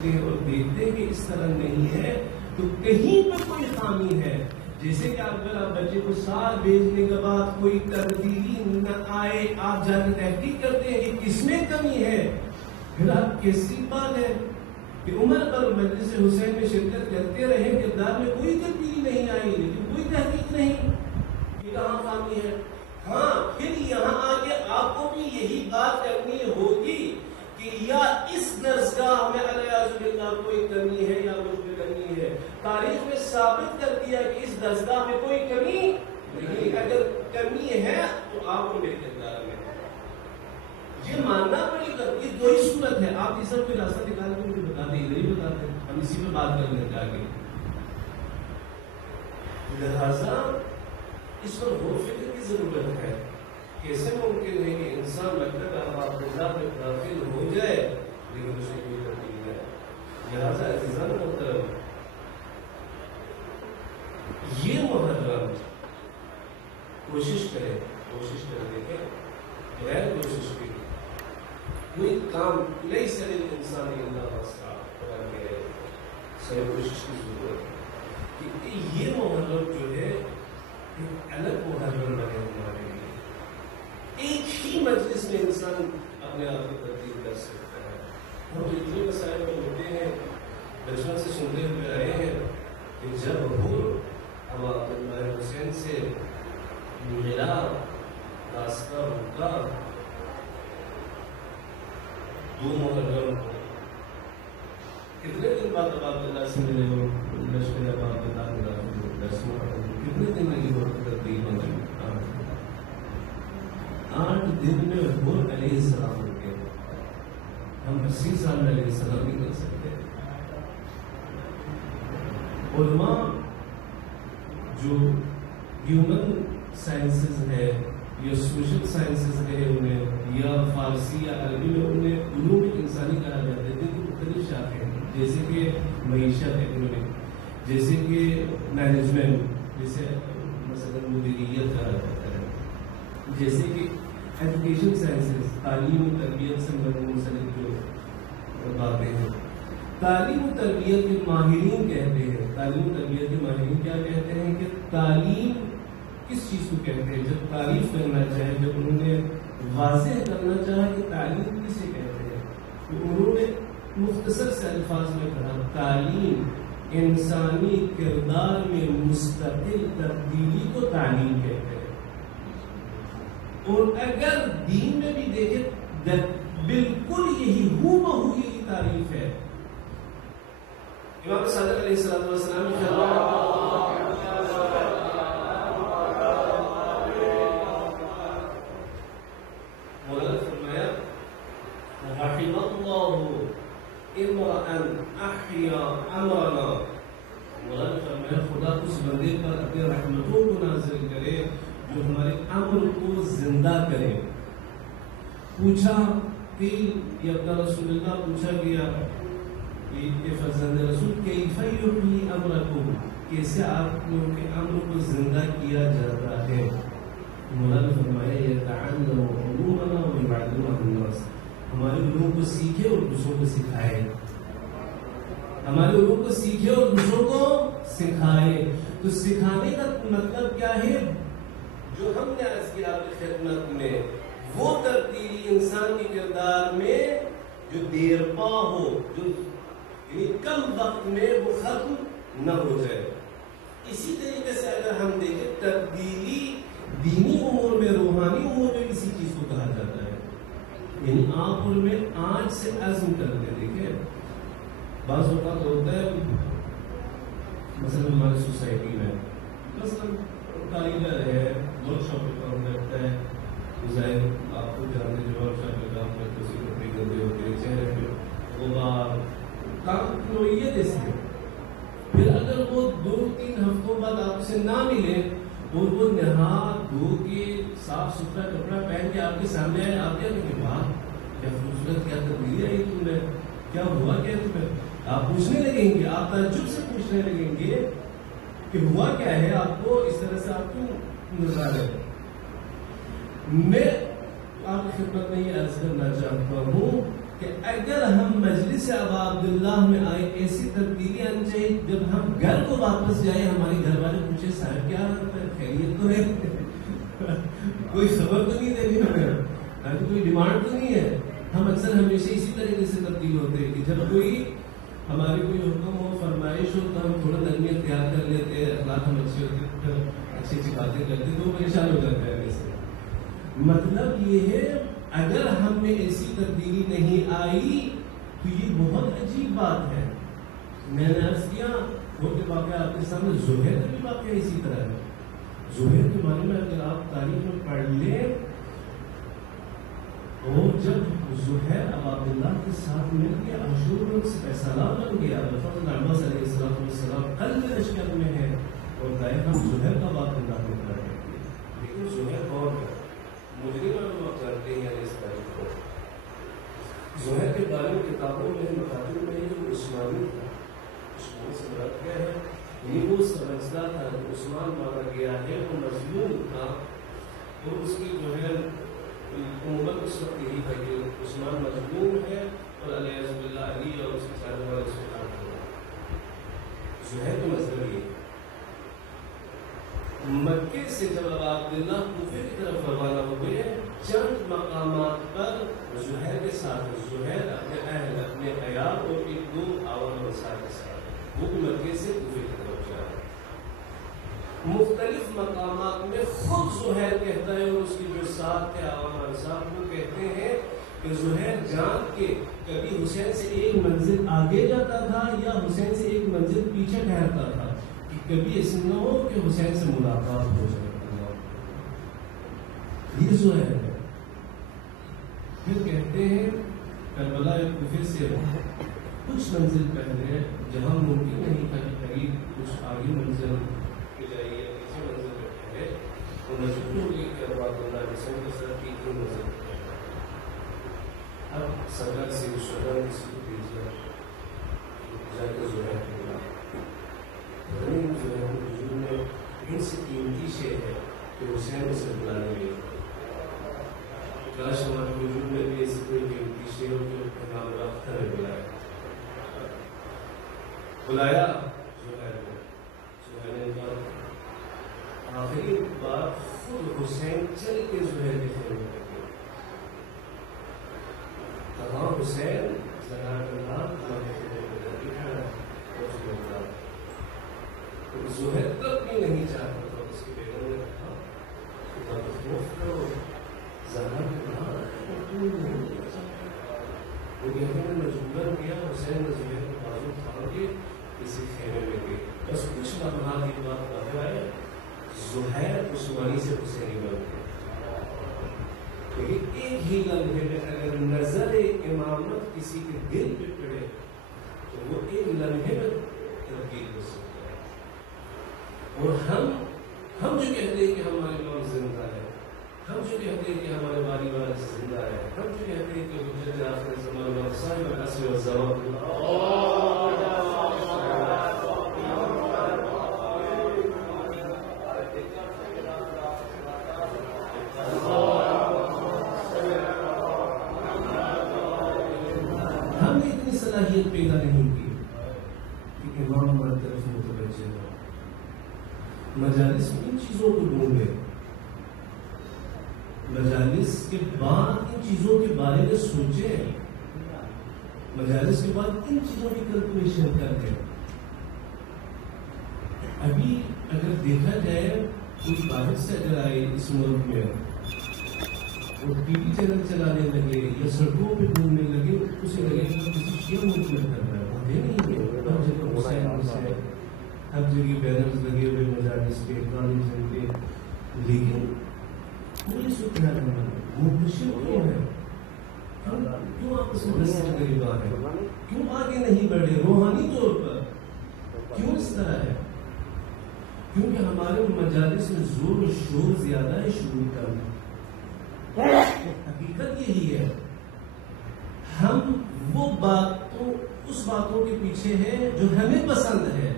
اور دیکھتے ہیں کہ اس طرح نہیں ہے تو کہیں پر کوئی خامی ہے. جیسے کہ اگر آپ بچے کو سال بھیجنے کے بعد کوئی تبدیلی نہ آئے، آپ جا کے تحقیق کرتے ہیں کہ کس میں کمی ہے، پھر آپ کیسی بات ہے کہ عمر پر مجلس حسین میں شرکت کرتے رہے، کردار میں کوئی تبدیلی نہیں آئی، لیکن کوئی تحقیق نہیں کہ کہاں خامی ہے. ہاں پھر یہاں آگے آپ کو بھی یہی بات کرنی ہوگی کہ یا اس درسگاہ میں علیہ باللہ کوئی کمی ہے یا مجھ میں کمی ہے. تاریخ میں ثابت کر دیا کہ اس درسگاہ میں کوئی کمی نہیں. اگر کمی ہے تو آپ کو میرے کردار میں یہ ماننا پڑے گا. یہ دو ہی صورت ہے. آپ اس کوئی راستہ نکال کے مجھے بتا دیں، نہیں بتاتے، ہم اسی پہ بات کر لیں گے آگے. لہذا اس پر غور و فکر کی ضرورت ہے. کیسے ممکن ہے کہ انسان مکتب احباب میں داخل ہو جائے لیکن اس میں کوئی تبدیلی ہے. لہٰذا عزیزان محترم، یہ محرم کوشش کریں دیکھیں غیر کوشش کی کوئی کام نہیں سر انسان اللہ واسطہ صحیح کوشش کی ضرورت ہے کہ یہ محرم جو ہے ایک الگ محرم بنے ہمارے لیے. ایک ہی مجلس میں انسان اپنے آپ کو تبدیل کر سکتا ہے. ہم اتنے مسائل میں ہوتے ہیں، بچپن سے سنتے ہوئے آئے ہیں کہ جب اب عبداللہ حسین سے ملا، راستہ رکا، 2 محرم کو کتنے دن بعد اب عبداللہ سے ملے ہو لشکر اباب بتا کتنے دن لگی ہو تبدیل ہو گئی؟ 8 دن میں حضور علیہ السلام ہو گئے. ہم 80 سال میں علیہ السلام نہیں کر سکتے. علماء جو ہیومن سائنسز ہے یا سوشل سائنسز ہے انہیں یا فارسی یا عربی میں انہیں علوم انسانی کہا جاتا ہے، جن کی مختلف شاخیں ہیں، جیسے کہ معیشت، اکنامک، جیسے کہ مینجمنٹ، جیسے مثلا مدیریت کہا جاتا ہے، جیسے کہ ایجوکیشن سائنسز، تعلیم و تربیت سے منسلک جو باتیں ہیں. تعلیم و تربیت کے ماہرین کہتے ہیں، تعلیم و تربیت کے ماہرین کیا کہتے ہیں کہ تعلیم کس چیز کو کہتے ہیں؟ جب تعریف کرنا چاہے، جب انہوں نے واضح کرنا چاہا کہ تعلیم کسے کہتے ہیں، تو انہوں نے مختصر سے الفاظ میں کہا تعلیم انسانی کردار میں مستقل تبدیلی کو تعلیم کہتے ہیں. اور اگر دین میں بھی دیکھیں بالکل یہی بہو یہی تعریف ہے. امام صادق علیہ السلام نے فرمایا رحم اللہ امرأ احیا امرنا. مولانا فرمایا خدا اس بندے پر اپنے رحمتوں کو نازل کرے جو ہمارے امر کو زندہ کرے. پوچھا یا اپنا رسول اللہ پوچھا گیا کہ فرزند رسول کیف یحیی امرکم، کیسے آپ لوگوں کے امر کو زندہ کیا جاتا ہے؟ مولانا فرمایا یتعلم علومنا ویعلمها الناس، ہمارے علوم کو سیکھے اور دوسروں کو سکھائے. ہمارے علوم کو سیکھے اور دوسروں کو سکھائے. تو سکھانے کا مطلب کیا ہے؟ جو ہم نے عرض کیا آپ کی خدمت میں، وہ تبدیلی انسان کے کردار میں جو دیر پا ہو، جو یعنی کم وقت میں وہ ختم نہ ہو جائے. اسی طریقے سے اگر ہم دیکھیں تبدیلی دینی امور میں، روحانی امور میں کسی چیز کو کہا جاتا ہے. یعنی آپ ان میں آج سے عزم کرتے دیکھیں. بعض اوقات ہوتا ہے مثلا ہماری سوسائٹی میں مثلا کاریگر ہے، ورک شاپ پہ کام کرتا ہے، ظاہر آپ کو جانتے جو ورک شاپ پہ کام کرتے اسی کپڑے گندے ہوتے ہیں، چہرے پہ غبار، کام کی نوعیت ایسی ہے. پھر اگر وہ 2-3 ہفتوں بعد آپ سے نہ ملے اور وہ نہا دھو کے صاف ستھرا کپڑا پہن کے آپ کے سامنے آئے، آپ کیا کہیں واہ کیا خوبصورت، کیا تبدیلی آئی تم میں، کیا ہوا کیا تمہیں؟ آپ پوچھنے لگیں گے، آپ تعجب سے پوچھنے لگیں گے کہ ہوا کیا ہے، آپ کو اس طرح سے آپ کیوں نظر آ رہے. میں آپ کی خدمت میں یہ عرض کرنا چاہتا ہوں کہ اگر ہم مجلس ابا عبداللہ میں آئے ایسی تبدیلی آنی چاہیے جب ہم گھر کو واپس جائیں ہمارے گھر والے پوچھے صاحب کیا خیریت تو ہے کوئی خبر تو نہیں دینی ہمیں کوئی ڈیمانڈ تو نہیں ہے. ہم اکثر ہمیشہ اسی طریقے سے تبدیل ہوتے ہیں کہ جب کوئی ہماری کوئی حکم ہو فرمائش ہو تو ہم تھوڑا نرمی اختیار کر لیتے ہیں, اخلاق ہم اچھے ہوتے ہیں, اچھی اچھی باتیں کرتے ہیں تو وہ پریشان ہو جاتے ہیں. ویسے مطلب یہ ہے اگر ہم میں ایسی تبدیلی نہیں آئی تو یہ بہت عجیب بات ہے. میں نے عرض کیا وہ کہ واقعہ آپ کے سامنے زہیر کا بھی واقعہ اسی طرح ہے. زہیر کے بارے میں اگر آپ تاریخ میں پڑھ لیں اور جب زہیر ابا عبداللہ کے ساتھ مل کے عاشور میں اس کا سلام بن گیا فضل عباس علیہ السلام قلب لشکر میں ہے اور دائیں ہم زہیر کا بات اللہ میں کر رہے ہیں. لیکن زہیر کون ہے؟ مجرم لوگ جانتے ہیں اس تاریخ کو. زہیر کے بارے میں کتابوں میں مکاتب میں جو عثمانی تھا, عثمان سے مراد کیا ہے؟ یہ وہ سمجھتا تھا کہ عثمان مارا گیا ہے, وہ مظلوم تھا اور اس کی جو ہے عموماً اس وقت یہی تھا کہ عثمان مظلوم ہے اور علیہ باللہ علی اور اس کے ساتھ والے اس کے ساتھ ہوا. زہیر کا مذہب یہ مکے سے جب ابا عبداللہ کوفے کی طرف روانہ ہوئے چند مقامات پر زہیر کے ساتھ زہیر اپنے اہل اپنے عیال اور ایک دو آوان انصار کے ساتھ وہ مکے سے کوفے کی طرف جا رہے. مختلف مقامات میں خود زہیر کہتا ہے اور اس کی جو ساتھ کے عوام انصار وہ کہتے ہیں کہ زہیر جان کے کبھی حسین سے ایک منزل آگے جاتا تھا یا حسین سے ایک منزل پیچھے ٹھہرتا تھا کہ کبھی ایسے نہ ہو کہ حسین سے ملاقات ہو جائے. یہ زہیر ہے. پھر کہتے ہیں کربلا کوفے سے کچھ منزل پہلے جہاں ممکن نہیں تھا کہ قریب کچھ آگے منزل کے جائیے پیچھے منزل پہ پہلے وہ مجبور ہو گئی کہ ابا عبداللہ حسین کے ساتھ تین منزل پہ اب سرکار سے شہر کسی کو بھیجا جا کے زہیر کو بلا زہیر حضور نے ان سے قیمتی شے ہے کہ حسین اسے بلانے گئے. کاش ہمارے حضور نے بھی ایسی کوئی قیمتی شے ہو جو امام رفتہ نے بلایا زہیر کو. زہیر نے کہا آخری بار خود حسین چل کے زہیر کے خیمے میں گئے. کہاں حسین ذرا اللہ ہمارے خیمے میں بیٹھا ہے اور زہیر تب بھی نہیں چاہتا تھا. اس کی بیگم نے کہا خوف کرو زہرا نے کہا وہ کہتے ہیں مجبورن کیا حسین نے زہیر کو بازو تھام کے کسی خیمے میں گئے. بس کچھ لمحات کی بات باہر آئے زہیر عثمانی سے حسینی بن گئے. لیکن ایک ہی لمحے میں اگر نظر امامت کسی کے دل پہ پڑے تو وہ ایک لمحے میں تبدیل ہو سکتا ہے. اور ہم جو کہتے ہیں کہ ہمارے امام زندہ ہے, ہم جو کہتے ہیں کہ ہمارے باری والد زندہ ہے, ہم جو کہتے ہیں کہ حجت آخر زمان صاحب العصر والزمان ہم نے اتنی صلاحیت پیدا نہیں کی کہ امام ہماری طرف متوجہ ہو. مجالس میں ان چیزوں کو ڈھونڈے, مجالس کے بعد ان چیزوں کے بارے میں سوچیں, مجالس کے بعد ان چیزوں کی کیلکولیشن کر کے. ابھی اگر دیکھا جائے کچھ باہر سے اگر آئے اس ملک میں وہ ٹی وی چینل چلانے لگے یا سڑکوں پہ گھومنے لگے اسے لگے کہ کسی شیعہ ملک میں کر رہا ہے. وہ ہے نہیں ہے. ہر جگہ حسین حسین, ہر جگہ بینرز لگے ہوئے مجالس کے کالج کے. لیکن پولیس کو کیا کرنا ہے, منتشر کیوں ہے, ہم کیوں آپس میں دس سے غریبان ہیں, کیوں آگے نہیں بڑھے روحانی طور پر, کیوں اس طرح ہے؟ کیونکہ ہمارے مجالس میں زور و شور زیادہ ہے, شروع کم ہے. حقیقت یہی ہے ہم وہ باتوں اس باتوں کے پیچھے ہیں جو ہمیں پسند ہے,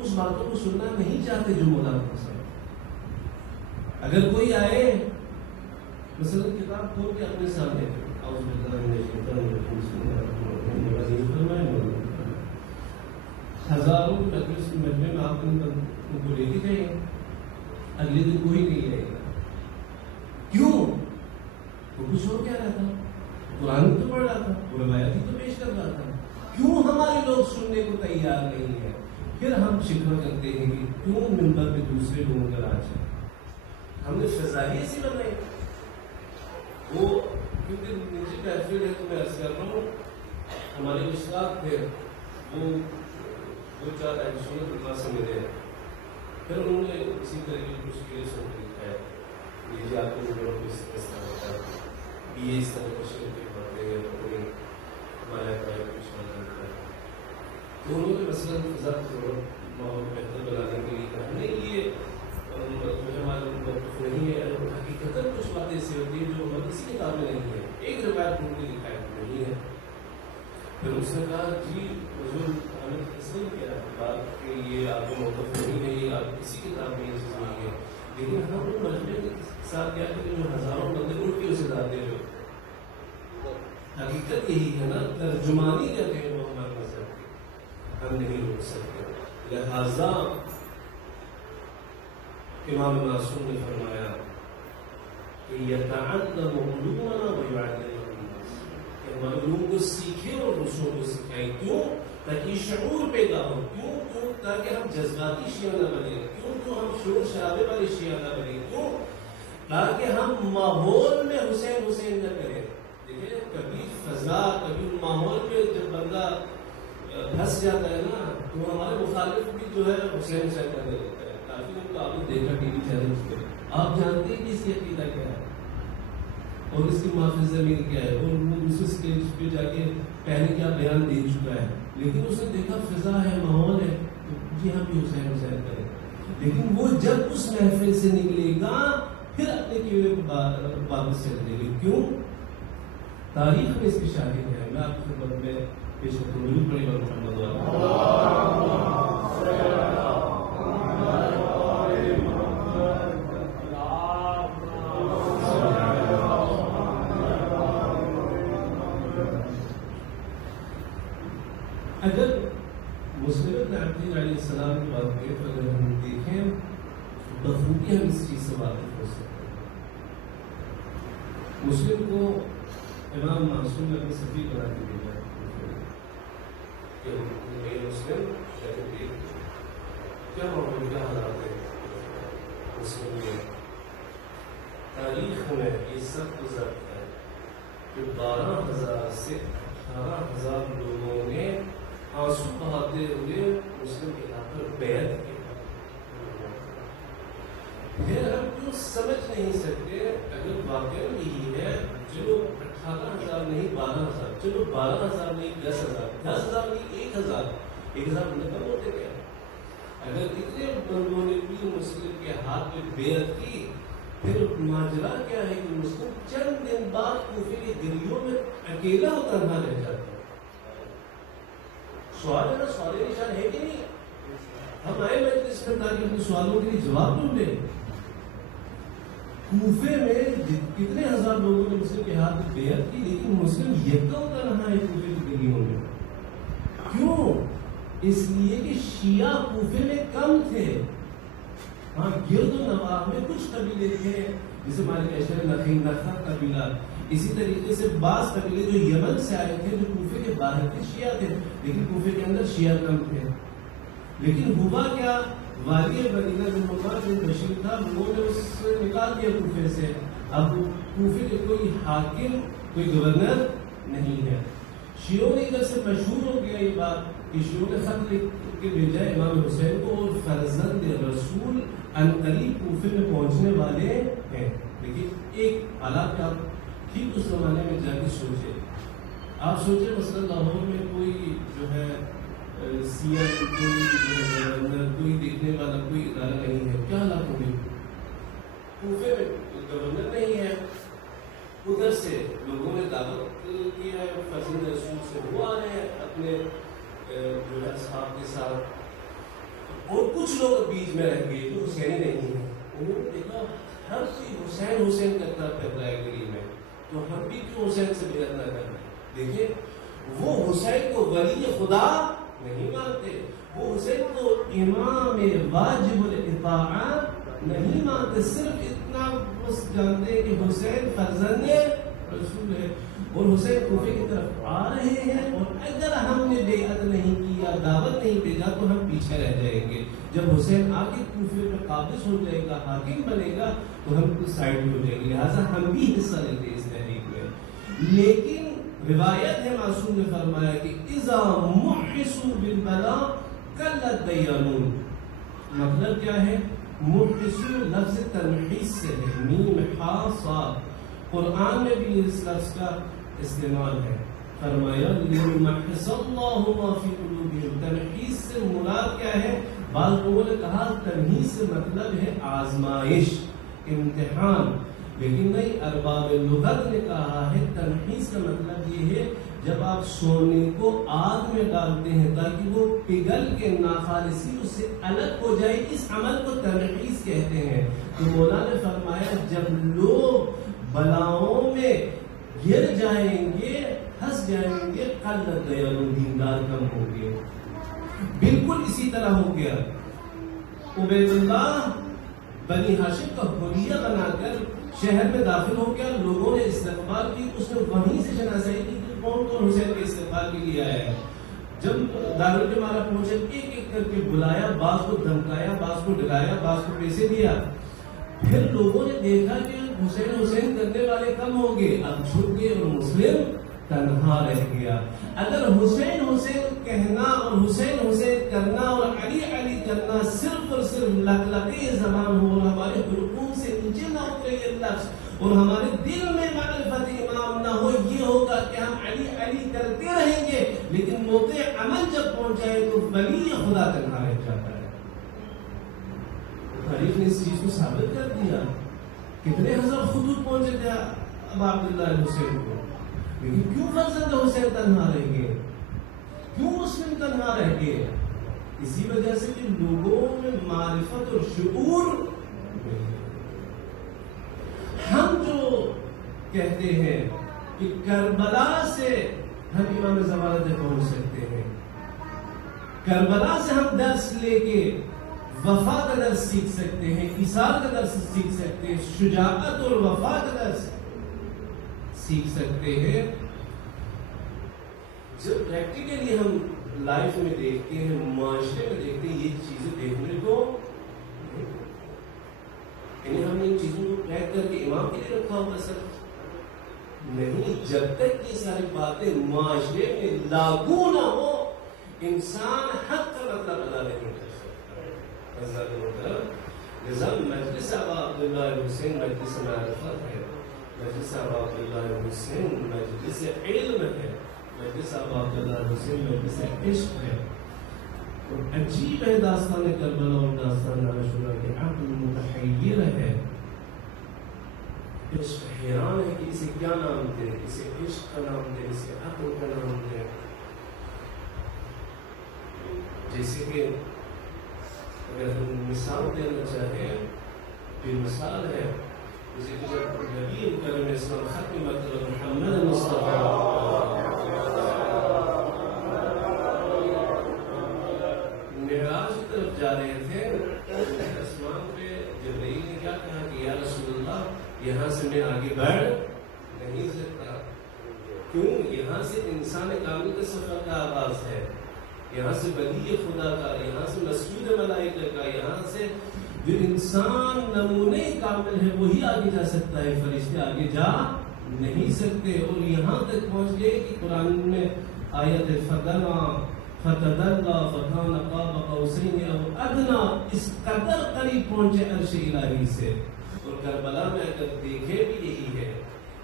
اس باتوں کو سننا نہیں چاہتے جو مولا کو پسند. اگر کوئی آئے مثلا کتاب کھول کے اپنے سامنے ہزاروں مجلس میں آپ ان کو لے کے جائیں گے، اگلے دن کوئی نہیں رہے گا. کیوں؟ وہ کچھ ہو کیا رہا تھا، قرآن تو پڑھ رہا تھا، روایات ہی تو پیش کر رہا تھا. کیوں ہمارے لوگ سننے کو تیار نہیں ہے؟ پھر ہم شکوہ کرتے ہیں کہ کیوں منبر پہ دوسرے لوگوں کا راج ہے. ہم نے فضائی ایسی بنائی وہ، کیونکہ نجی محفل ہے تو میں عرض کر رہا ہوں. ہمارے اشتراک تھے وہ دو چار ایڈیشنل کلاس سے ملے ہیں، پھر انہوں نے اسی طرح کی کچھ کیس ہو لکھا ہے. یہ جی آپ کو جو اس طرح ہوتا ہے بی اے اس طرح کوشچن کے پڑھتے ہیں اپنی ہمارے کچھ بناتا ہے. تو انہوں نے مثلاً فضا کو ماحول بہتر بنانے کے لیے کہا نہیں یہ جو ہمارے موقف نہیں ہے. حقیقتاً کچھ باتیں ایسی ہوتی ہیں جو ہماری کسی کتاب میں نہیں ہے. ایک روایت ان کی لکھا نہیں ہے. پھر اس نے کہا جی حضور ہمیں تسلیم کیا بات کہ یہ آپ کے موقف نہیں ہے، یہ آپ کسی کتاب میں یہ چیز نہیں ہے. لیکن ہم ان مجمع کے ساتھ کیا کہ جو ہزاروں بندے ان کی اسے داتے جو حقیقت یہی ہے نا، ترجمانی کہتے ہیں وہ ہمارے مذہب کی، ہم نہیں روک سکتے. لہذا امام معصوم نے فرمایا کہ یتعلم علومنا ویعلمنا الناس، کہ ہم علوم کو سیکھیں اور دوسروں کو سکھائیں. کیوں؟ تاکہ شعور پیدا ہو. کیوں؟ تاکہ ہم جذباتی شیعہ نہ بنیں. کیوں ہم شور شرابے والے شیعہ نہ بنیں. کیوں؟ تاکہ ہم ماحول میں حسین حسین نہ کریں. دیکھیں کبھی فضا کبھی ماحول میں جب بندہ پھنس جاتا ہے نا تو ہمارے مخالف بھی جو ہے حسین حسین کرنے لگتا ہے. کافی لوگ تو آپ نے دیکھا ٹی وی چینلز پہ، آپ جانتے ہیں کہ اس کی عقیدہ کیا ہے اور اس کی معافذ زمین کیا ہے، اور وہ دوسرے اسٹیج پہ جا کے پہلے کیا بیان دے چکا ہے. لیکن اس نے دیکھا فضا ہے، ماحول ہے، تو جی ہم بھی حسین حسین کریں. لیکن وہ جب اس محفل سے نکلے گا پھر اپنے کیے واپس چلے گی. کیوں؟ تاریخ میں اس کی شاہد ہے. میں آپ کی خدمت میں پیش کرتا ہوں بڑی بات محمد اگر مسلم علیہ السلام کی بات کریں تو اگر ہم دیکھیں بخوبی ہم اس چیز سے واقف ہو سکتے ہیں. مسلم کو امام معصوم نے اپنے سفیر بنا کے بھیجا کہ مسلم کیا معاملہ کیا حالات ہے مسلم کے. تاریخ میں یہ سب ضبط ہے کہ 12,000 سے 18,000 لوگوں نے آنسو بہاتے ہوئے مسلم کے ہاتھ پر بیعت کی. پھر ہم کیوں سمجھ نہیں سکتے اگر واقعہ یہی ہے چلو 18,000 نہیں 12,000، چلو 12,000 نہیں 10,000، 10,000 نہیں 1,000 بندے کم ہوتے کیا؟ اگر اتنے بندوں نے بھی مسلم کے ہاتھ پہ بیعت کی پھر ماجرا کیا ہے کہ مسلم چند دن بعد کوفے کی گلیوں میں اکیلا ہوتا نہ رہ جاتا. سوال ہے نا، سوال نشان ہے کہ نہیں؟ ہم آئے مجلس میں تاکہ اپنے سوالوں کے لیے جواب ڈھونڈیں. کوفے میں کتنے ہزار لوگوں نے مسلم کے ہاتھ میں بیعت کی لیکن مسلم یکا ہوتا رہا ہے کوفے کی گلیوں میں. کیوں؟ اس لیے کہ شیعہ کوفے میں کم تھے. ہاں گرد و نواح میں کچھ قبیلے تھے جیسے مالک اشعری نخیل نخا قبیلہ، اسی طریقے سے بعض قبیلے جو یمن سے آئے تھے جو کوفے کے باہر کے شیعہ تھے لیکن کوفے کے اندر شیعہ کم تھے. لیکن ہوا کیا، والی مدینہ جو محمد بن بشیر تھا وہ نے اس سے نکال دیا کوفے سے. اب کوفے کے کوئی حاکم کوئی گورنر نہیں ہے. شیعوں نے ادھر سے مشہور ہو گیا یہ بات کہ شیعوں نے خط لکھ کے بھیجا امام حسین کو اور فرزند رسول عنقریب کوفے میں پہنچنے والے ہیں. لیکن ایک حالات کا ٹھیک اس زمانے میں جا کے سوچے. آپ سوچے مثلا لاہور میں کوئی جو ہے سیاح کوئی گورنر کوئی دیکھنے والا کوئی ادارہ نہیں ہے، کیا حالات ہوں گے؟ کوفے میں گورنر نہیں ہے. ادھر سے لوگوں نے دعوت کی ہے فرزند رسول سے، وہ آ رہے ہیں اپنے جو ہے اصحاب کے ساتھ اور کچھ لوگ بیچ میں رہ گئے جو حسینی نہیں ہیں. انہوں نے دیکھا ہر کوئی حسین حسین کرتا پھر رائے گری میں. تو ہم بھی کیوں حسین سے بیعت نہ کریں؟ دیکھیں وہ حسین کو ولی خدا نہیں مانتے، وہ حسین کو امام واجب الاطاعت نہیں مانتے، صرف اتنا بس جانتے ہیں کہ حسین فرزند رسول ہے اور حسین کوفے کی طرف آ رہے ہیں، اور اگر ہم نے بیعت نہیں کیا، دعوت نہیں بھیجا تو ہم پیچھے رہ جائیں گے۔ جب حسین آ کے کوفے پہ قابض ہو جائے گا، حاکم بنے گا، تو ہم کچھ سائڈ ہو جائیں گے، لہٰذا ہم بھی حصہ لیتے اس تحریک میں۔ لیکن روایت ہے معصوم نے فرمایا کہ اذا محسوا بالبلا قلت دیانون، مطلب کیا ہے؟ محسو لفظ تنحیس سے ہے، میم حا صاد، قرآن میں بھی اس لفظ کا استعمال ہے۔ فرمایا لِيُمَحِّصَ اللَّهُ مَا فِي قُلُوبِهِمْ، تنحیس سے مراد کیا ہے؟ بعض لوگوں نے کہا تنحیس سے مطلب ہے آزمائش، امتحان، لیکن نہیں، ارباب لغت نے کہا ہے تنحیس کا مطلب یہ ہے جب آپ سونے کو آگ میں ڈالتے ہیں تاکہ وہ پگھل کے ناخالصی اس سے الگ ہو جائے، اس عمل کو تنحیس کہتے ہیں۔ تو مولا نے فرمایا جب لوگ بلاؤں میں گر جائیں گے، ہنس جائیں گے، قلت دیانون، دیندار کم ہو گے۔ بالکل اسی طرح ہو گیا، عبید اللہ بنی ہاشم کا حلیہ بنا کر شہر میں داخل ہو گیا، لوگوں نے استقبال کی، اس نے وہیں سے شناسائی کی کہ کون کون حسین کے استقبال کے لیے آیا ہے۔ جب دارالجمارہ پہنچے، ایک ایک کر کے بلایا، بعض کو دھمکایا، بعض کو ڈرایا، بعض کو پیسے دیا۔ پھر لوگوں نے دیکھا کہ حسین حسین کرنے والے کم ہو گئے، اب جھک گئے اور مسلم تنہا رہ گیا۔ اگر حسین حسین کہنا اور حسین حسین کرنا اور علی علی کرنا صرف اور صرف لقلقے زبان ہو اور ہمارے حلقوم سے نیچے نہ اترے یہ لفظ، اور ہمارے دل میں معرفت امام نہ ہو، یہ ہوگا کہ ہم علی علی کرتے رہیں گے، لیکن موقع عمل جب پہنچ جائے تو ولی خدا تنہا رہ جاتا ہے۔ تاریخ نے اس چیز کو ثابت کر دیا۔ کتنے ہزار خطوط پہنچے تھے اب عبداللہ حسین کو، لیکن کیوں فرزند حسین تنہا رہ گئے؟ کیوں مسلم تنہا رہ گئے؟ اسی وجہ سے کہ لوگوں میں معرفت اور شعور نہیں۔ ہم جو کہتے ہیں کہ کربلا سے ہم امام زمانہ تک پہنچ سکتے ہیں، کربلا سے ہم درس لے کے وفا کا درس سیکھ سکتے ہیں، ایثار کا درس سیکھ سکتے ہیں، شجاعت اور وفا کا درس سیکھ سکتے ہیں۔ جب پریکٹیکلی ہم لائف میں دیکھتے ہیں، معاشرے میں دیکھتے ہیں، یہ چیزیں دیکھنے کو یعنی ہم نے ان چیزوں کو پیک کر کے امام کے لیے رکھا ہوا سر نہیں، جب تک یہ ساری باتیں معاشرے میں لاگو نہ ہو انسان حق کا مطلب ادا نہیں کر سکتا۔ نظام مجلس ابا عبداللہ حسین مجلس معرفت ہے، مجلس ابا عبداللہ حسین مجلس علم ہے، مجلس ابا عبداللہ حسین مجلس عشق ہے۔ اور عجیب ہے داستان کربلا اور داستان عاشورہ کے عقل متحیر ہے، عشق حیران ہے کہ اسے کیا نام دے، اسے عشق کا نام دے، اسے عقل کا نام دے۔ جیسے کہ اگر ہم مثال دینا چاہیں، یہ مثال ہے جیسے کہ جب نبی کریم اسلام ختم مکہ محمد مصطفیٰ معراج کی طرف جا رہے تھے، آسمان پہ جبرائیل نے کیا کہا کہ یا رسول اللہ یہاں سے میں آگے بڑھ نہیں سکتا، کیوں؟ یہاں سے انسان کامل کے سفر کا آغاز ہے، یہاں سے ولی خدا کا، یہاں سے مسجود ملائکہ کا، یہاں سے جو انسان نمونے کامل ہے وہی آگے جا سکتا ہے، فرشتے آگے جا نہیں سکتے۔ اور یہاں تک پہنچ گئے کہ قرآن میں آیت فتنا فتدلا فکان قاب قوسین او ادنا، اس قدر قریب پہنچے عرش الہی سے۔ اور کربلا میں اگر دیکھے بھی یہی ہے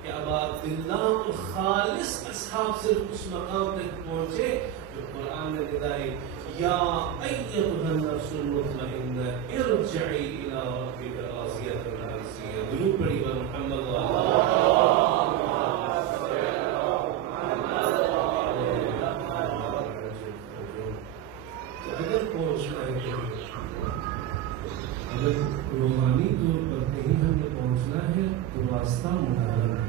کہ اب عبداللہ اور خالص اصحاب صرف اس مقام تک پہنچے جو قرآن نے ندائی یا ایتھا النفس المطمئنہ ارجعی الی ربک راضیۃ مرضیہ، درود پڑھی بر محمد اگر پہنچنا ہے، اگر روحانی طور پر کہیں ہم نے پہنچنا ہے تو راستہ منظم ہے،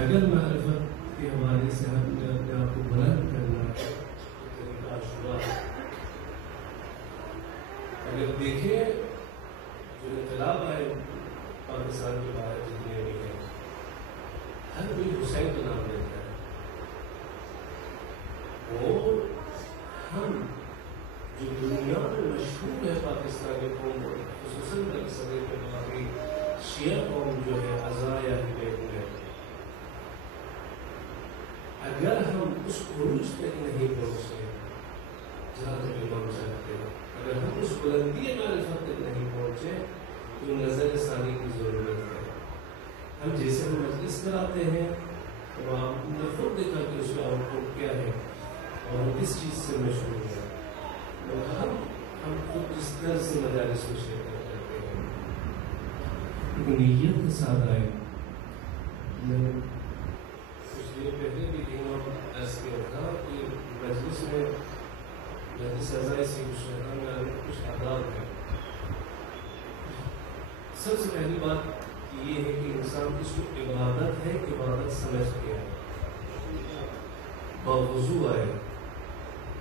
اگر معرفت کے حوالے سے ہم نے اپنے آپ کو بلند کرنا ہے تو طریقہ عاشورہ ہے۔ اگر دیکھیں جو انقلاب آئے پاکستان کے باہر جتنے بھی ہیں، ہر کوئی حسین کا نام لیتا ہے، اور ہم جو دنیا میں مشہور ہے پاکستانی قوم، خصوصاً صدر کے باقی شیعہ قوم جو ہے عزایا بیت میں، اگر ہم اس عروج تک نہیں پہنچے جہاں تک امام چاہتے ہیں، اگر ہم اس بلندی معرفت تک نہیں پہنچے تو نظر ثانی کی ضرورت ہے۔ ہم جیسے ہم مجلس کراتے ہیں تو آپ نے خود دیکھا کہ اس کا آؤٹ پٹ کیا ہے اور ہم کس چیز سے مشہور ہیں، اور ہم خود جس طرح سے مجالس میں شرکت کرتے ہیں نیت کے ساتھ آئے۔ میں کچھ دیر پہلے بھی عرض کیا تھا کہ مجلس میں مجلس اعضاء سے مشاہدہ میں کچھ آداب ہیں۔ سب سے پہلی بات یہ ہے کہ انسان اس کو عبادت ہے، عبادت سمجھ کے آئے، باوضو آئے،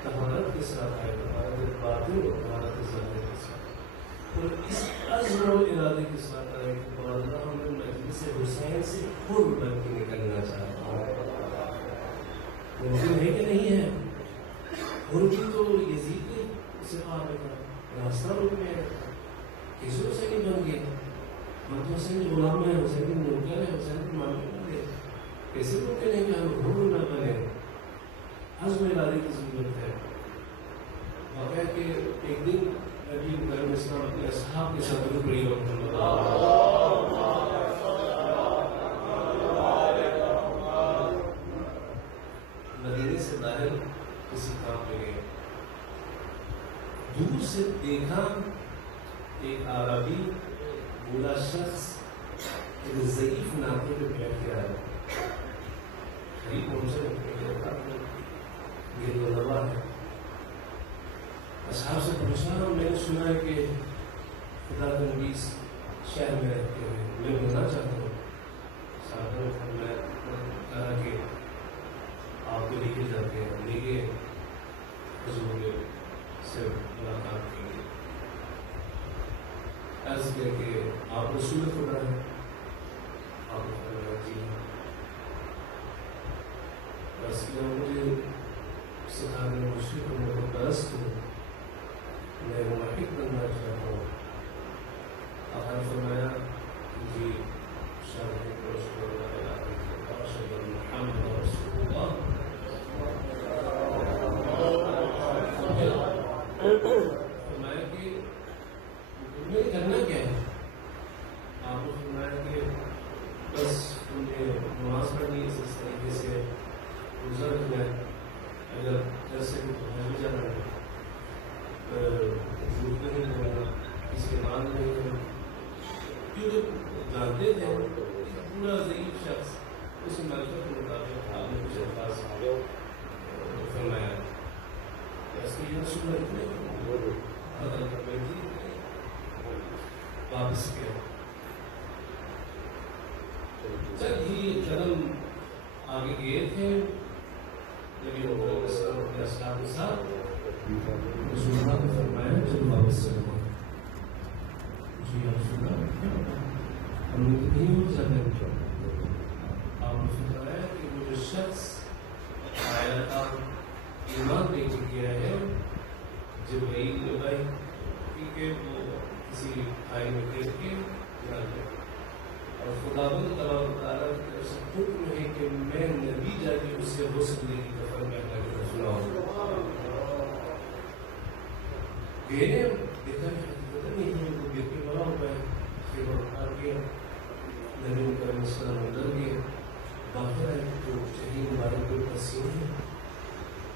طہارت کے ساتھ آئے، طہارت باطن اور طہارت ظاہر کے ساتھ، اور اس عزم و ارادے کے ساتھ آئے کہ اللہ ہم مجلس حسین سے خود بن کے نکلنا چاہتا ہوں۔ ممکن ہے کہ نہیں ہے؟ ان کی تو یزید نے اسے پار رکھا، راستہ روک میں رکھا، کسی حسین بن گئے، ہم تو حسین غلام ہے، حسین نوکر ہے، حسین مامن بن گئے، کیسے ممکن ہے کہ ہم حر نہ بنے؟ عزم ارادے کی ضرورت ہے۔ واقعہ کہ ایک دن نبی کریم اسلام اپنے اصحاب کے ساتھ درود پڑھی مدینے سے باہر کسی کام پہ گئے، دور سے دیکھا ایک عربی بوڑھا شخص ایک ضعیف ناطے پہ بیٹھ کے آیا، قریب پہنچے، یہ تو دوا ہے۔ اصحاب سے پوچھا، میں نے سنا ہے کہ خدا کے نبی شہر میں رہتے ہیں، میں ملنا چاہتا ہوں۔ صاحب نے کہا کہ آپ کو لے کے جاتے ہیں، لے کے حضور سے ملاقات کے لیے عرض کیا کہ آپ رسول خدا ہیں؟ آپ نے فرمایا جی ہاں۔ عرض کیا مجھے سکھانے مشرق میں تو پرست ہوں، میں موحد بننا چاہتا ہوں۔ آپ نے فرمایا جی شاہد رسول اللہ اشہد ان محمد رسول اللہ، فرمایا کہ تمہیں کرنا کیا ہے؟ آپ نے فرمایا کہ بس تم نے نماز پڑھنی ہے، اس طریقے سے روزہ رکھنا ہے، اگر کر سکے تو حج جانا ہے، جھوٹ نہیں بولنا، کسی کے مال نہیں کرنا، کیونکہ جانتے تھے پورا ضعیف شخص اس معرفت کے مطابق آپ نے کچھ الفاظ فرمایا، ایسے یہ رسول اتنے بدل کر بیٹھی واپس کیا، چند ہی قدم آگے گئے تھے، نبی اپنے اصحاب کے ساتھ رسول اللہ نے فرمایا جب واپس چلو، جی رسول اللہ ہم نے کتنی ہو جاتے ہیں؟ آپ نے فرمایا کہ وہ جو شخص آیا تھا ایمان لے کے گیا ہے جبرائیل نے بھائی کیونکہ وہ کسی کھائی میں دیکھ کے نہ گیا، اور خداوند تبارک و تعالیٰ کی طرف سے حکم ہے کہ میں نبی جا کے اس سے غسل دے کی کفن میں اللہ کی طرف سناؤں۔ گئے دیکھا کہ حقیقت نہیں ہے، وہ گر کے بڑا ہوا ہے، پھر آ گیا نبی کریم السلام اندر گئے، باہر آئے تو شہید مبارک کے پسینے ہیں،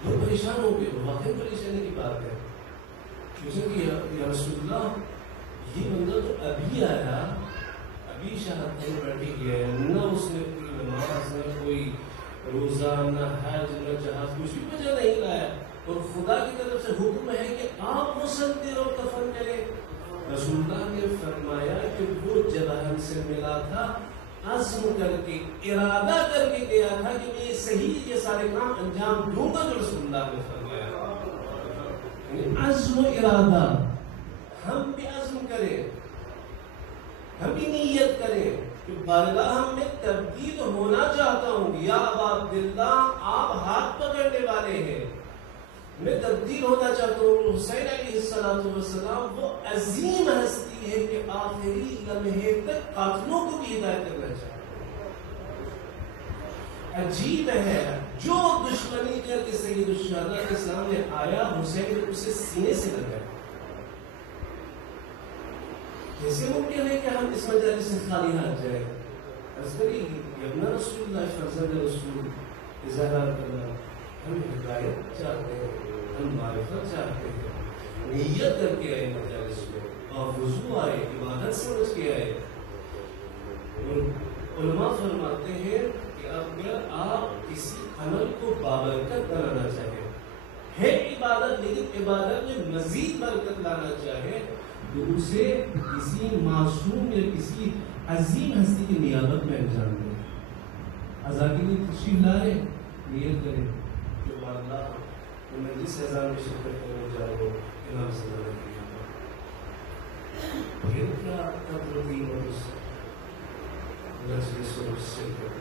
وہ پریشان ہو گئے، واقعی پریشانی کی بات ہے، مجھے کہ یا رسول اللہ یہ بندہ تو ابھی آیا، ابھی شہادت میں بیٹھی گیا ہے، نہ اس نے کوئی نماز، نہ کوئی روزہ، نہ حج، نہ جہاز، کچھ بھی وجہ نہیں لایا، اور خدا کی طرف سے حکم ہے کہ آپ غسل دے اور کفن کریں۔ رسول اللہ نے فرمایا کہ وہ جب ہم سے ملا تھا عزم کر کے ارادہ کر کے گیا تھا کہ میں صحیح یہ سارے کام انجام دوں گا جو رسول اللہ نے فرمایا. عزم و ارادہ. ہم بھی عزم کریں, ہم بھی نیت کریں کہ بارگاہ میں تبدیل ہونا چاہتا ہوں. یا ابا عبداللہ, آپ ہاتھ پکڑنے والے ہیں, میں تبدیل ہونا چاہتا ہوں. حسین علیہ السلام وہ عظیم ہستی ہے کہ آخری لمحے تک قاتلوں کو بھی ہدایت کرنا چاہتا ہے. عجیب ہے, جو دشمنی کر کے سید الشہداء کے سامنے آیا, حسین نے اسے سینے سے لگایا. کیسے ممکن ہے کہ ہم اس مجالس سے خالی ہاتھ جائیں؟ عزیزی ابن رسول اللہ, فرزند رسول, اظہار کرنا, ہم ہدایت چاہتے ہیں, ہم معرفت چاہتے ہیں, نیت کر کے آئے مجالس میں, اور وضو آئے, عبادت سمجھ کے آئے. علماء فرماتے ہیں کہ اگر آپ کسی عمل کو بابرکت بنانا چاہیں, ہے عبادت لیکن عبادت میں مزید برکت لانا چاہیں, تو اسے کسی معصوم یا کسی عظیم ہستی کی نیابت میں انجام دیں. عزا کے لیے تشریف لائے, نیت کریں کہ اللہ میں جس اذان میں شرکت کرنے جا رہا ہوں امام صلی اللہ علیہ وسلم, پھر کیا قدرتی اور اس مجلس اور اس شرکت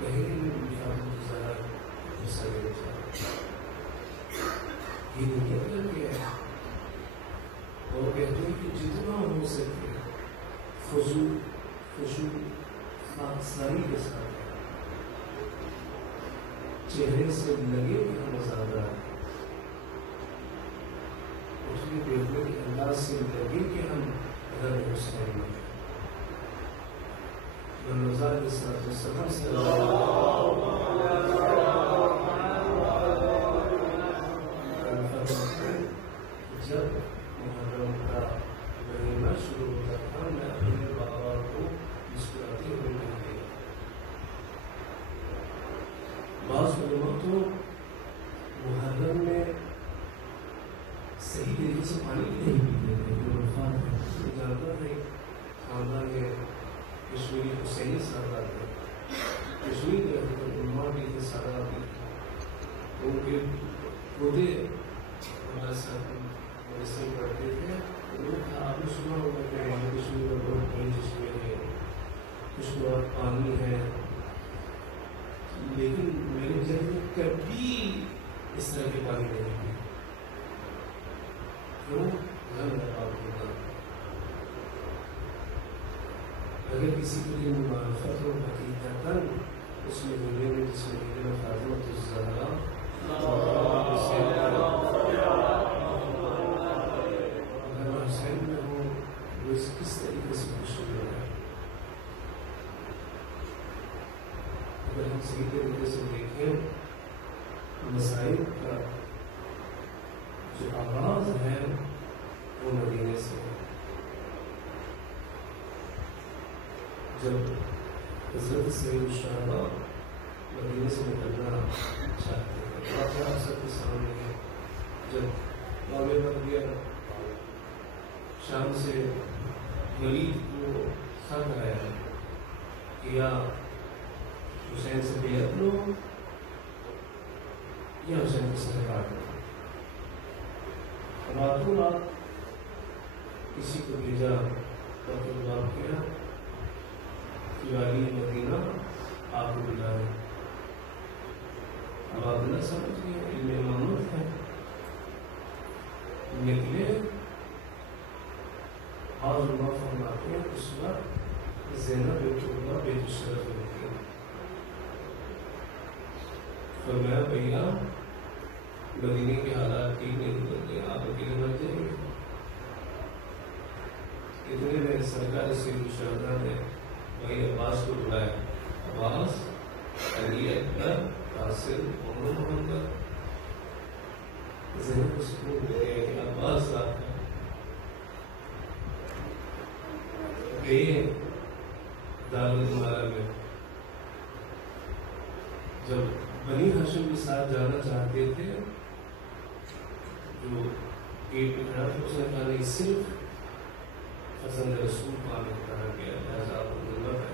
کہیں بھی مشاہدہ ذرا حصہ لینا چاہتا ہوں. یہ نیت کر کے ہے, اور کہتے ہیں کہ جتنا ہو سکے خشوع خاکساری کے ساتھ چہرے سے لگے کہ ہم آزاد آئے, اس لیے دیکھنے کے انداز سے لگے کہ ہم اگر حسین میں رمضان کے ساتھ السلام سے جب محرم کا مہینہ شروع ہوتا تھا, میں اپنے بابا کو مسکراتے ہوئے نہیں دیکھا. بعض علماء تو محرم میں صحیح طریقے سے پانی بھی نہیں پیتے تھے. جو وفات ہے جانتا تھا, خاندان ہے کشمیری حسینی سردار تھے, کشمیر کے علماء بھی تھے, سردار بھی تھے. ان کے پودے ہمارے ساتھ مدرسے پڑھتے تھے. آپ نے سنا ہوگا کہ ہمارے کشمیر میں بہت بڑی چشمے ہے, خوشگوار پانی ہے, لیکن میرے ذہن میں کبھی اس طرح کے پانی نہیں ہے. کیوں؟ گھر میں آپ ہوگا. اگر کسی کے لیے معرفت ہو حقیقتاً اس مہینے میں, جس مہینے میں فاطمہ الزہرا حسین میں ہو, وہ کس طریقے سے خوش ہو رہا ہے. اگر ہم صحیح طریقے سے دیکھیں, مسائل کا جو آغاز ہے وہ مدینے سے ہے. جب حضرت سید الشہداء مدینے سے نکلنا چاہتے ہیں, آپ سب کے سامنے ہے, جب معاملے بن گیا, شام سے ولید کو خط آیا کہ یا حسین سے بیعت لو یا حسین کو سر کاٹ لو. راتوں رات کسی کو بھیجا, بات کیا کہ والی مدینہ آپ کو بلا رہے. اب آپ نہ سمجھ گئے, علم امامت ہے. نکلے, اور علماء فرماتے ہیں اس وقت زینب بیت اللہ بیت الشرف میں تھی. فرمایا بھیا مدینے کے حالات ٹھیک نہیں بدلتے, آپ اکیلے مر جائیں گے. اتنے میں سرکار سید الشہداء نے بھائی عباس کو بلایا. عباس, علی اکبر, قاسم, محمد. زینب کو سکون دے گیا کہ عباس صاحب گئے دارالمنارہ میں. جب بنی ہاشم کے ساتھ جانا چاہتے تھے, جو گیٹ میں کھڑا تھا, اس نے کہا نہیں, صرف فرزند رسول کو آنے کہا گیا, لہٰذا آپ کو ملنا ہے.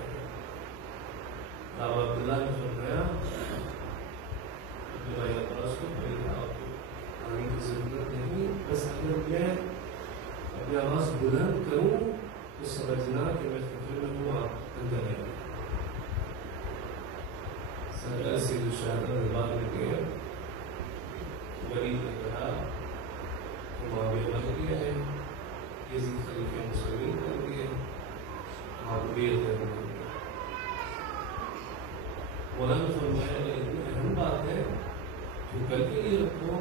اب عبداللہ نے فرمایا بھائی عباس کو بھائی آپ کو آنے کی ضرورت نہیں، بس اگر میں اپنی آواز بلند کروں تو سمجھنا کہ میں فکر میں ہوں، آپ اندر آئیں۔ سرکار سے جو شہادت بعد میں گئے، غریب نے کہا معاویہ بن گیا ہے، یزید خلیفہ مسلمین بن گئے، معاویہ بن گیا۔ مولانا نے فرمایا اتنی اہم بات ہے تو کل کے لیے رکھو،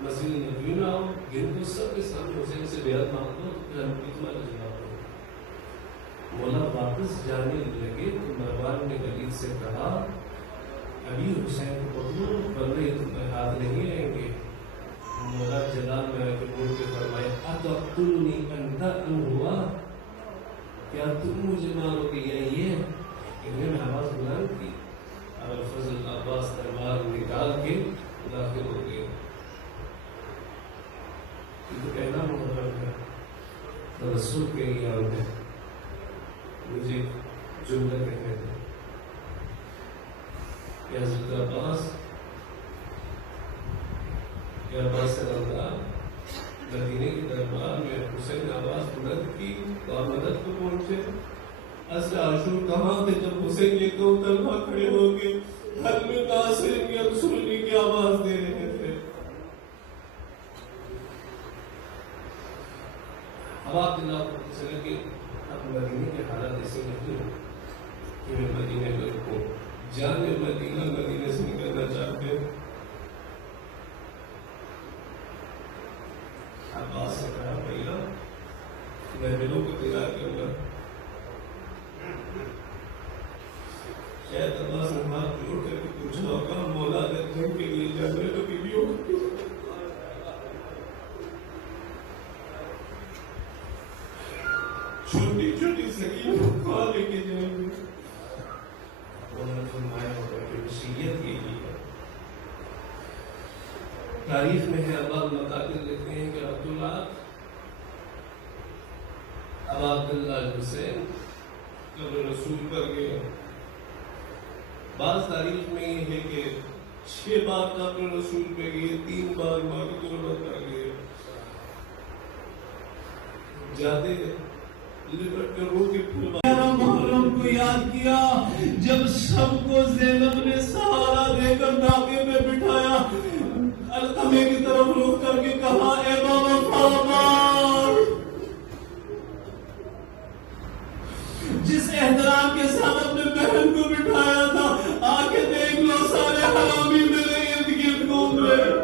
مسجد نبوی میں آؤ، گن کو سب کے سامنے حسین سے بیعت مانگ دو، پھر ہم کی تمہارا جواب دو۔ مولا واپس جانے لگے تو مروان نے ولید سے کہا ابھی حسین کو پکڑو ورنہ یہ تمہیں ہاتھ نہیں آئیں گے۔ مولا جلال میں آ کے بول کے فرمائے اتقتلنی انت ام ہوا، کیا تم مجھے مارو گے یا یہ؟ انہوں نے آواز بلند کی اور فضل عباس تلوار نکال کے داخل ہو گئے۔ یہ تو پہلا محرم ہے، ترسل کے ایام ہے۔ مجھے جملہ کہنے دیں کہ حضرت عباس رمضان مدینے کے دربار میں حسین آواز بلند کی اور مدد کو پہنچے۔ اصل عاشور کہاں تھے جب حسین یہ دو طلبہ کھڑے ہو کے حل میں ناصر یا رسول کی آواز دے رہے تھے۔ اب آپ دلہ کو چلے کہ اب مدینے کے حالات ایسے نہیں کہ میں مدینے میں رکوں، جان مدینے سے نکلنا چاہتے۔ عباس سے کہا بھیا میں دلوں کو تیار کروں گا۔ شاید عباس نے ہاتھ جوڑ کر کے پوچھا ہوگا مولا اگر گھر کے لیے جانے تو بیوی ہوگی۔ چھوٹی چھوٹی سکینوں کو لے کے جائیں گے۔ انہوں نے فرمایا ہوگا کہ وصیت یہی ہے۔ تاریخ میں ہے ابا مقاتل لکھتے ہیں کہ عبداللہ حسین قبر رسول پر گئے۔ بعض تاریخ میں یہ ہے کہ 6 بار قبر رسول پہ گئے، 3 بار ماں کی قربت پر گئے۔ جاتے لپٹ کر رو کے پھول محرم کو یاد کیا جب سب کو زینب نے سہارا دے کر ناکے میں بٹھایا، القمے کی طرف رخ کر کے کہا اے بابا فامار، جس احترام کے ساتھ اپنے بہن کو بٹھایا تھا آ کے دیکھ لو سارے حرامی میرے ارد گرد گھوم رہے۔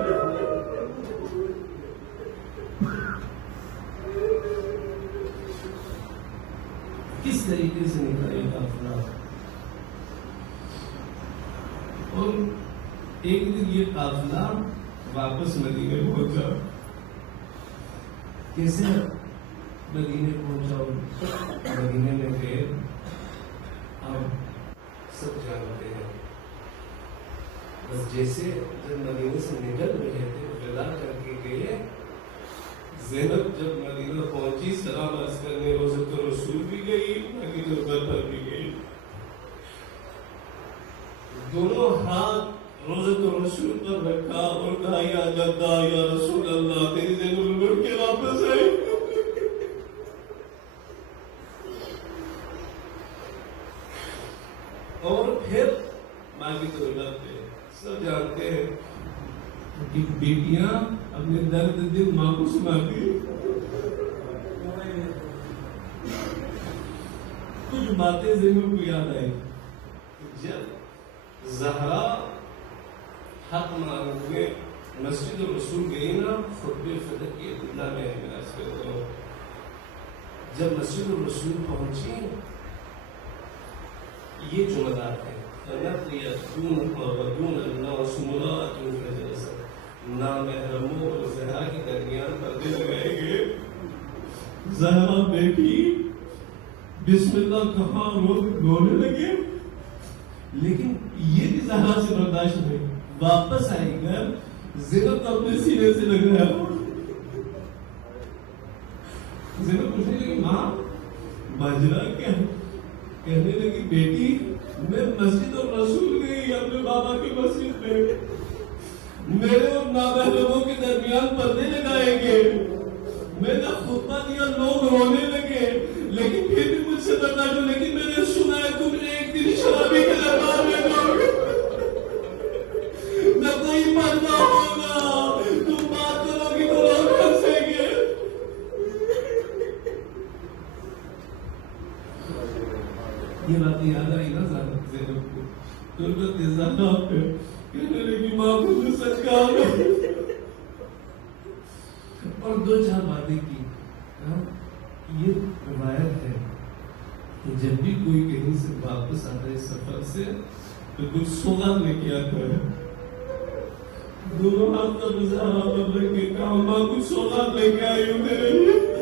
کس طریقے سے نکلا یہ قافلہ، اور ایک دن یہ قافلہ واپس مدینے پہنچا۔ کیسے مدینے پہنچا؟ مدینے میں گئے، اب سب جانتے ہیں، بس جیسے جب مدینے سے نکل رہے تھے ودا کر کے گئے، زینب جب مدینہ پہنچی سلام عرض کرنے روزۃ الرسول بھی گئی، باقی جو گھر پر بھی گئی، دونوں ہاتھ روزۃ الرسول پر رکھا اور کہا یا جدہ یا رسول اللہ، تیری زینب لڑ کے واپس آئی۔ اور پھر باقی تو پہ سب جانتے ہیں کہ بیٹیاں اپنے درد دل ماں کو سناتی۔ کچھ باتیں زینب کو یاد آئی، جب زہرا حق مان ہوئے مسجد الرسول گئی نا، خطبہ فدق کی ابتدا میں جب مسجد الرسول پہنچی یہ جملات ہیں، نامحرموں اور زہرا کے درمیان پردے لگائے گئے۔ زہرا بیٹی بسم اللہ کہاں رونے لگے، لیکن یہ بھی زہرا سے برداشت نہیں، واپس آئی گھر زینب اپنے سینے سے لگایا۔ زینب پوچھنے لگی ماں ماجرا کیا؟ کہنے لگی بیٹی میں مسجد الرسول گئی اپنے بابا کی مسجد میں، میرے اور نابالغوں کے درمیان پردے لگائے گئے، میں نے خطبہ دیا، لوگ رونے لگے، لیکن پھر بھی مجھ سے برداشت، لیکن میں نے سنا ہے تم نے ایک دن شرابی کے دربار میں جاؤ، نہ کوئی پردہ ہوگا، تم بات کرو گی تو لوگ ہنسیں گے۔ یہ بات یاد آئی نا زینب کو، تو ان کو تیزاب پہ کہنے لگی ماں کو تو سچ کہا، اور دو چار باتیں کی۔ یہ روایت ہے کہ جب بھی کوئی کہیں سے واپس آتا ہے سفر سے تو کچھ سوغات لے کے آتا ہے، دونوں ہاتھ کا مظاہرہ پر رکھ کے کہا ماں کچھ سوغات لے کے آئی ہوں میرے لیے۔